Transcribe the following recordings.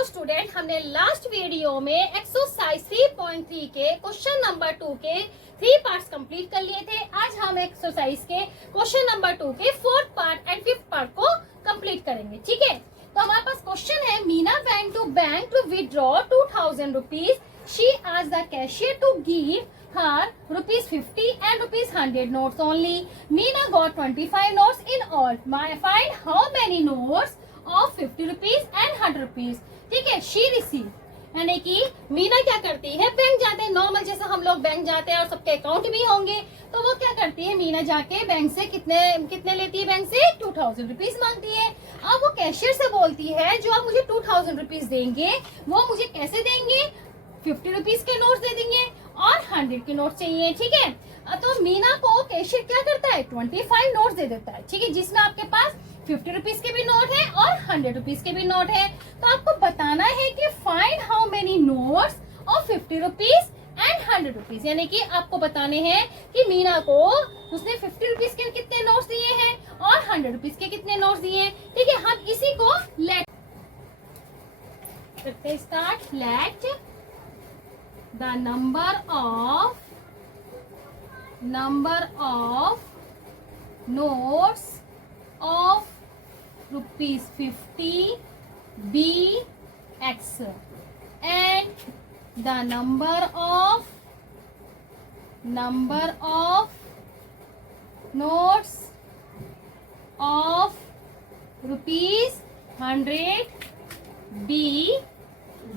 Hello student, हमने last video में exercise 3.3 के क्वेश्चन नंबर 2 के 3 पार्ट्स कंप्लीट कर लिए थे। आज हम एक्सरसाइज के क्वेश्चन नंबर 2 के 4th part and 5th part को कंप्लीट करेंगे। ठीक है, तो हमारे पास क्वेश्चन है, Meena went to bank to withdraw 2000 rupees. She asked the cashier to give her ₹50 and ₹100 notes only. Meena got 25 notes in all. Find how many notes of 50 rupees and 100 rupees. ठीक है, she received. यानी कि मीना क्या करती है, bank जाते हैं normal जैसा हम लोग बैंक जाते हैं और सबके अकाउंट भी होंगे, तो वो क्या करती है, मीना जाके बैंक से कितने लेती है, बैंक से 2000 रुपीज मांगती है। अब वो कैशियर से बोलती है, जो आप मुझे 2000 रुपीज देंगे वो मुझे कैसे देंगे, 50 रुपीज के नोट दे देंगे और 100 के नोट चाहिए। ठीक है, तो मीना को कैशियर क्या करता है, 25 नोट दे देता है। ठीक है, जिसमें आपके पास 50 रुपीज के भी नोट है और 100 रुपीज के भी नोट है। तो आपको बताना है कि find how many notes of 50 rupees and 100 rupees, यानी कि आपको बताने हैं कि मीना को उसने 50 रुपीज के कितने नोट्स दिए हैं और 100 रुपीज के कितने नोट्स दिए हैं। ठीक है, हम इसी को let start. Let the number of notes of ₹50 be X and the number of notes of ₹100 be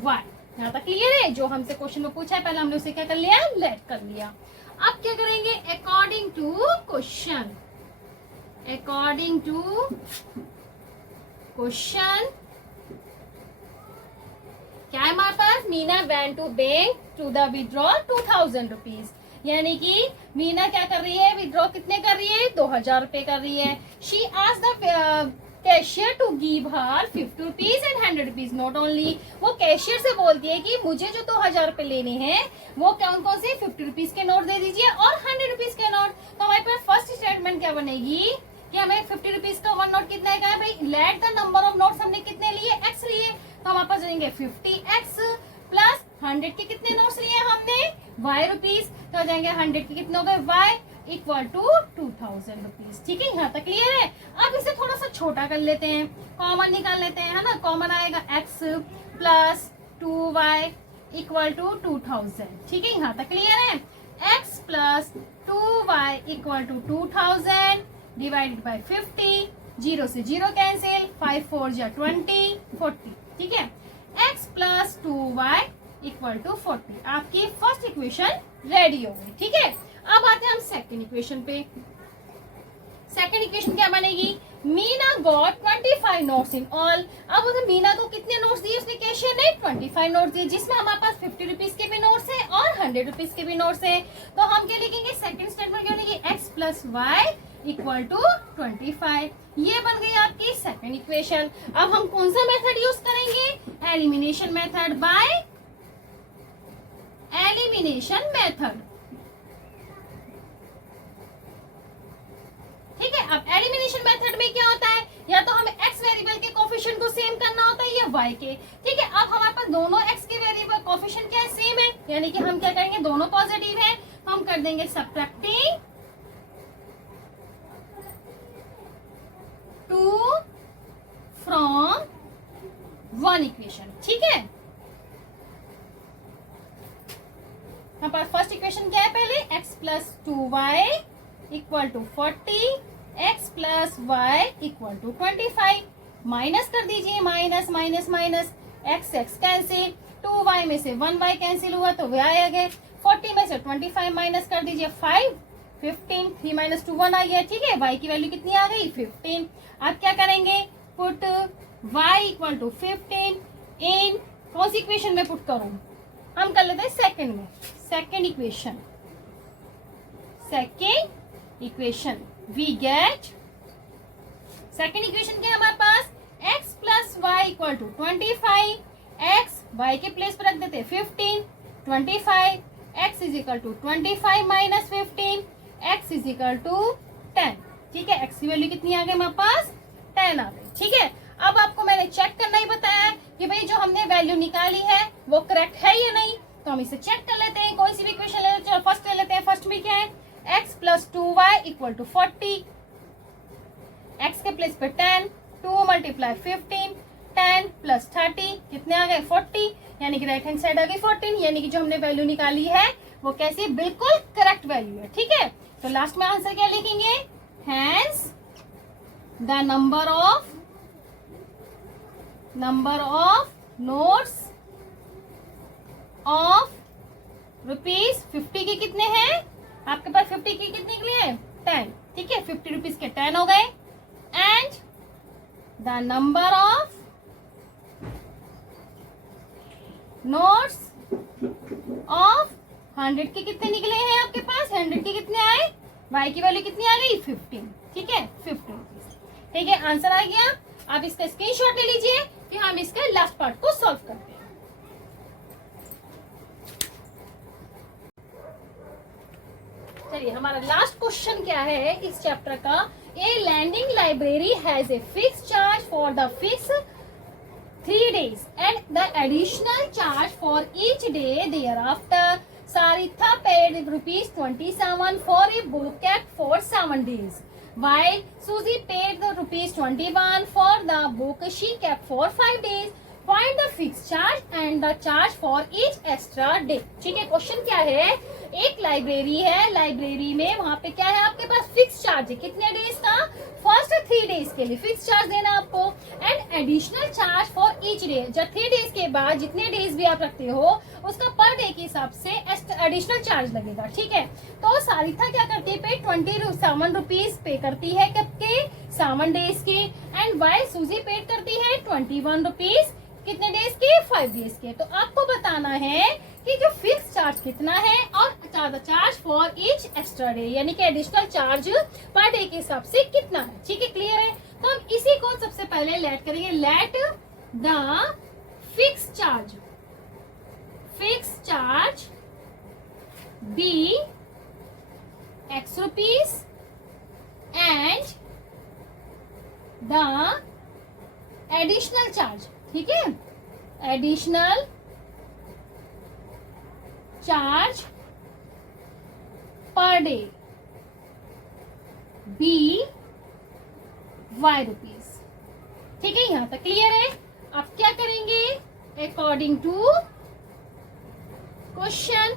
Y। यहाँ तक क्लियर है। जो हमसे क्वेश्चन में पूछा है, पहले हमने उसे क्या कर लिया, लेट कर लिया। अब क्या करेंगे, अकॉर्डिंग टू क्वेश्चन क्या है हमारे पास, Meena went to bank to the withdraw 2000 rupees, यानी कि मीना क्या कर रही है, विथड्रॉ कितने कर रही है, 2000 रुपए कर रही है। She asked the cashier to give her 50 rupees and 100 rupees note only. वो कैशियर से बोलती है कि मुझे जो 2000 रुपए लेने हैं वो कौन से 50 रुपीज के नोट दे दीजिए और 100 रुपीज के नोट। तो हमारे पास फर्स्ट स्टेटमेंट क्या बनेगी कि हमें 50 रुपीज का वन नोट कितना है भाई, let the number of notes हमने कितने लिए, x लिए, तो हमारे पास जाएंगे 50x प्लस 100 के कितने नोट्स लिए हमने, y रुपीज, तो हो जाएंगे 100 के कितने हो गए, y इक्वल टू 2000 रुपीज। ठीक है, यहाँ तक क्लियर है। अब इसे थोड़ा सा छोटा कर लेते हैं, कॉमन निकाल लेते हैं, है ना। कॉमन आएगा x plus 2y equal to 2000। ठीक है, यहाँ तक क्लियर है। x plus 2y equal to 2000 divided by 50, 0 से 0 कैंसिल, 5 4 जा 20 40। ठीक है, x plus 2y equal to 40। आपकी फर्स्ट इक्वेशन रेडी हो गई। ठीक है, अब आते हैं हम सेकंड इक्वेशन पे। सेकंड इक्वेशन क्या बनेगी, Meena got 25 notes in all. अब उसे मीना को कितने नोट्स दिए, उसने कैशियर ने 25 नोट्स दिए, जिसमें हमारे पास 50 रुपीज के भी नोट्स हैं और 100 रुपीज के भी नोट्स हैं। तो हम क्या लिखेंगे, सेकंड स्टेटमेंट क्या लिखेंगे, x plus Y equal to 25। ये बन गई आपकी सेकंड इक्वेशन। अब हम कौन सा मेथड यूज करेंगे, elimination method by elimination method. ठीक है, अब एलिमिनेशन मेथड में क्या होता है, या तो हमें x वेरिएबल के कोफिशिएंट को सेम करना होता है या y के। ठीक है, अब हमारे पास दोनों x के वेरिएबल कोफिशिएंट क्या है, सेम है, यानी कि हम क्या करेंगे, दोनों पॉजिटिव है, तो हम कर देंगे सबट्रैक्टिंग 2 फ्रॉम 1 इक्वेशन। ठीक है, हमारे पास फर्स्ट इक्वेशन क्या है, पहले x plus 2y equal to 40, x plus Y equal to 25। Minus कर दीजिए, minus minus minus, x cancel, 2y में से 1y कैंसिल हुआ तो y आ गए, 40 में से 25 माइनस कर दीजिए, 5 15, 3 माइनस 2 1 आ गया। ठीक है, y की वैल्यू कितनी आ गई, 15। अब क्या करेंगे, पुट y इक्वल टू 15 इन कौन सी इक्वेशन में पुट करूं, हम कर लेते हैं सेकंड में, second equation we get second equation क्या है हमारे पास, x plus Y equal to 25, x y के प्लेस पर रख देते हैं 15, 25, x is equal to 25 minus 15, x is equal to 10। ठीक है, x की वैल्यू कितनी आ गई हमारे पास, 10 आ गई। ठीक है, अब आपको मैंने चेक करना ही बताया कि भाई जो हमने निकाली है वो करेक्ट है या नहीं, तो हम इसे चेक कर लेते हैं। कोई सी भी इक्वेशन ले लेते हैं, फर्स्ट ले लेते हैं। फर्स्ट में क्या है, x plus 2y equal to 40, x के प्लेस पे 10, 2 मल्टीप्लाई 15, 10 प्लस 30 कितने आ गए 40, यानी कि राइट हैंड साइड आ गई 14, यानी कि जो हमने वैल्यू निकाली है वो कैसी, बिल्कुल करेक्ट वैल्यू है। ठीक है, तो लास्ट में आंसर क्या लिखेंगे, hence the number of notes of ₹50 के कितने हैं, आपके पास 50 के कितने निकले हैं 10, ठीक है, 50 रुपीज के 10 हो गए। And the number of notes of 100 के कितने निकले हैं आपके पास, 100 के कितने आए, y की वैल्यू कितनी आ गई 15, ठीक है 15 रुपीज। ठीक है, आंसर आ गया। आप इसका स्क्रीनशॉट ले लीजिए कि हम इसके लास्ट पार्ट को सॉल्व करते हैं। चलिए, हमारा लास्ट क्वेश्चन क्या है इस चैप्टर का, a lending library has a fix charge for the fix 3 days and the additional charge for each day thereafter. Saritha paid ₹27 for a booklet for 7 days, while Susie paid the ₹21 for the book she kept for 5 days. Find the fixed charge and the charge for each extra day. ठीक है, question क्या है, एक library है, library में वहां पे क्या है आपके पास फिक्स चार्ज है, कितने डेज का, फर्स्ट 3 डेज के लिए फिक्स चार्ज देना आपको, and additional charge for each day, जब 3 डेज के बाद जितने डेज भी आप रखते हो उसका पर डे के हिसाब से एडिशनल चार्ज लगेगा। ठीक है, तो सारिथा क्या करती है, पे 27 रुपीज पे करती है कब के, 7 डेज के, एंड वाई सूजी पेड करती है 21 रुपीज कितने डेज के, 5 डेज के। तो आपको बताना है कि जो फिक्स चार्ज कितना है और charge for each extra day, यानी कि एडिशनल चार्ज पर डे के हिसाब से कितना है। ठीक है, क्लियर है। तो हम इसी को सबसे पहले लेट करेंगे, let the fix charge be X rupees and the additional charge, ठीक है, additional charge per day be Y rupees. ठीक है, यहां तक क्लियर है। आप क्या करेंगे, अकॉर्डिंग टू क्वेश्चन,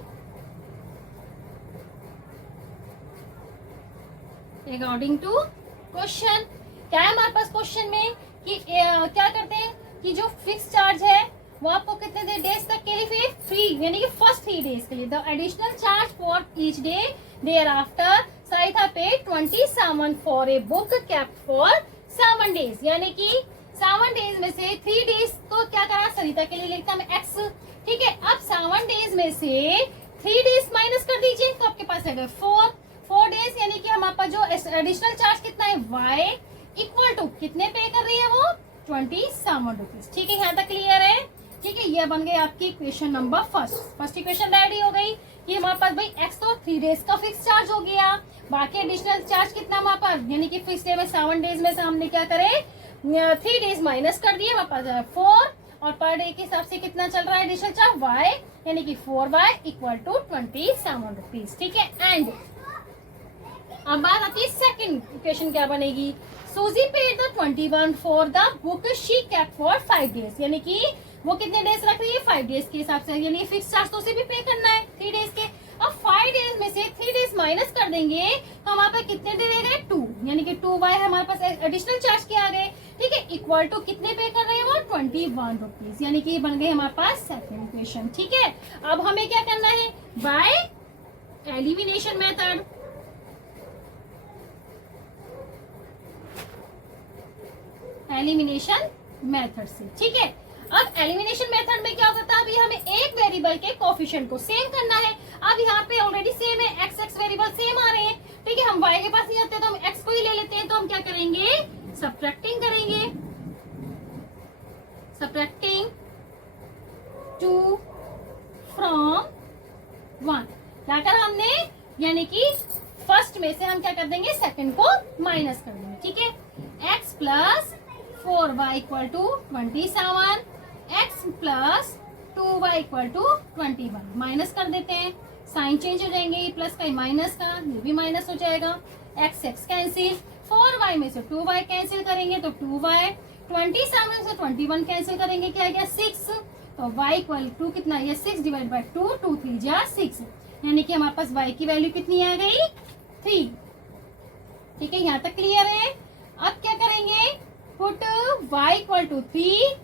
क्या है हमारे पास क्वेश्चन में कि क्या करते हैं कि जो फिक्स चार्ज है वो आपको कितने डेज तक के लिए फिर फ्री, यानी कि फर्स्ट 3 डेज के लिए, the additional charge for each day thereafter Saritha pay 27 for a book kept for 7 days, यानी कि 7 डेज में से 3 डेज तो क्या करा, सरिता के लिए लिखता मैं x। ठीक है, अब 7 डेज में से 3 डेज माइनस कर दीजिए, तो आपके पास है 4 डेज, यानी कि हमारे पास जो एडिशनल चार्ज कितना है y इक्वल टू कितने पे कर रही है वो 27 रुपीज। ठीक है, यहाँ तक क्लियर है। ठीक है, ये बन गई आपकी equation number first equation ready हो गई कि हमारे पास भाई x तो 3 डेज का फिक्स चार्ज हो गया, बाकी एडिशनल चार्ज कितना हमारे पास, यानी कि फिक्स डे में 7 डेज में से हमने क्या करे 3 डेज माइनस कर दिए, हमारे पास 4, और पर डे के हिसाब से कितना चल रहा है एडिशनल चार्ज y, यानी कि 4y इक्वल टू 27 रुपीज। ठीक है, एंड अब बात आती है सेकंड इक्वेशन क्या बनेगी, सूजी paid the 21 for the book she kept for 5 days, यानी कि वो कितने डेज रख रही है 5 डेज के हिसाब से, यानी फिक्स चार्ज तो उसे भी पे करना है 3 डेज के। अब 5 डेज में से 3 डेज माइनस कर देंगे तो हमारे पास कितने दे रहे हैं 2, यानी कि 2y हमारे पास एडिशनल चार्ज के आ गए। ठीक है, इक्वल टू कितने पे कर रहे हैं वो 21 रुपीज, यानी कि बन गए हमारे पास सेकंड इक्वेशन। ठीक है, अब हमें क्या करना है, by elimination method, elimination method से। ठीक है, अब एलिमिनेशन मेथड में क्या होता है, अभी हमें एक वेरिएबल के कोफिशिएंट को सेम करना है। अब यहाँ पे ऑलरेडी सेम है, x वेरिएबल सेम आ रहे हैं। ठीक है, हम y के पास नहीं आते तो हम x को ही ले लेते हैं, तो हम क्या करेंगे, सब्ट्रैक्टिंग करेंगे, सब्ट्रैक्टिंग 2 फ्रॉम 1। क्या करा हमने, यानी कि फर्स्ट में से हम क्या कर देंगे, सेकंड को माइनस कर देंगे। ठीक है, x plus 4y equal to 27, x plus 2y equal to 21। Minus कर देते हैं, साइन चेंज हो जाएंगे, ये प्लस का माइनस का, ये भी माइनस हो जाएगा, x x कैंसिल, 4y में से 2y कैंसिल करेंगे तो 2y, 27 से 21 कैंसिल करेंगे, क्या गया 6, तो y इक्वल टू कितना, ये 6 डिवाइड बाई 2, 2 3 जा 6, यानी कि हमारे पास y की वैल्यू कितनी आ गई 3। ठीक है, यहाँ तक क्लियर है। अब क्या करेंगे, पुट y इक्वल टू 3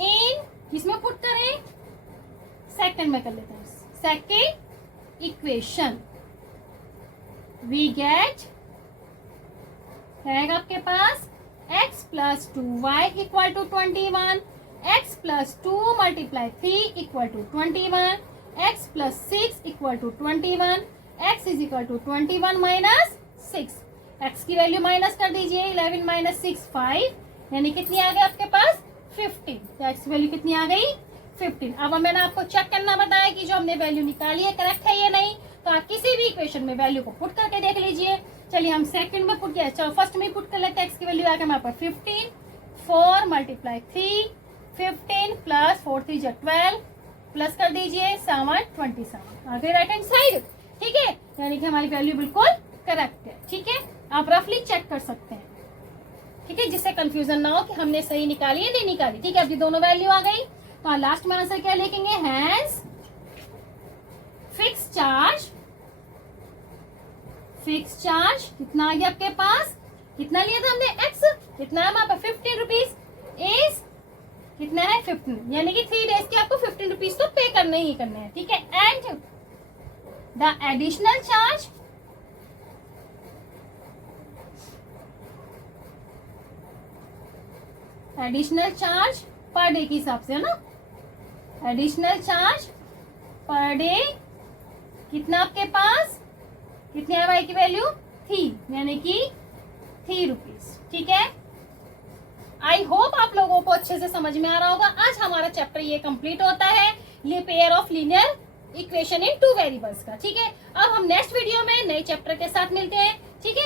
इन, किसमें पुट करें, सेकंड में कर लेते हैं, सेकंड इक्वेशन, वी गेट रहेगा आपके पास x plus 2y equal to 21, x plus 2 multiply 3 equal to 21, x plus 6 equal to 21, x is equal to 21 minus 6, x की वैल्यू माइनस कर दीजिए, 11 माइनस 6 5, यानी कितनी आ गई आपके पास 15, तो x की वैल्यू कितनी आ गई 15। अब मैंने आपको चेक करना बताया कि जो हमने वैल्यू निकाली है करेक्ट है या नहीं, तो आप किसी भी इक्वेशन में वैल्यू को पुट करके देख लीजिए। चलिए हम सेकंड में पुट किया, चलो फर्स्ट में पुट कर लेते हैं, x की वैल्यू आ गई हमारे पास 15, 4 मल्टीप्लाई 3, 15 प्लस 4 3 जा 12, प्लस कर दीजिए 7 27, आ गई राइट हैंड साइड। ठीक है, यानी कि हमारी वैल्यू बिल्कुल करेक्ट है। ठीक है, आप रफली चेक कर सकते हैं, ठीक है, जिससे कंफ्यूजन ना हो कि हमने सही निकाली है नहीं निकाली। ठीक है, अब ये दोनों वैल्यू आ गई, तो लास्ट में आंसर क्या लिखेंगे, has fix charge, fix charge कितना आ गया आपके पास, कितना लिया था हमने x, कितना है हमारे पास 15 रुपीज, इज कितना है 15, यानी कि 3 डेज के आपको 15 रुपीज तो पे करने ही करने हैं। ठीक है, and the additional charge, additional charge per day के हिसाब से है ना, एडिशनल चार्ज पर डे कितना आपके पास, कितनी है y की वैल्यू 3, यानी कि 3 रुपीज। ठीक है, आई होप आप लोगों को अच्छे से समझ में आ रहा होगा। आज हमारा चैप्टर ये कंप्लीट होता है, ये pair of linear equation in 2 variables का। ठीक है, अब हम नेक्स्ट वीडियो में नए चैप्टर के साथ मिलते हैं। ठीक है।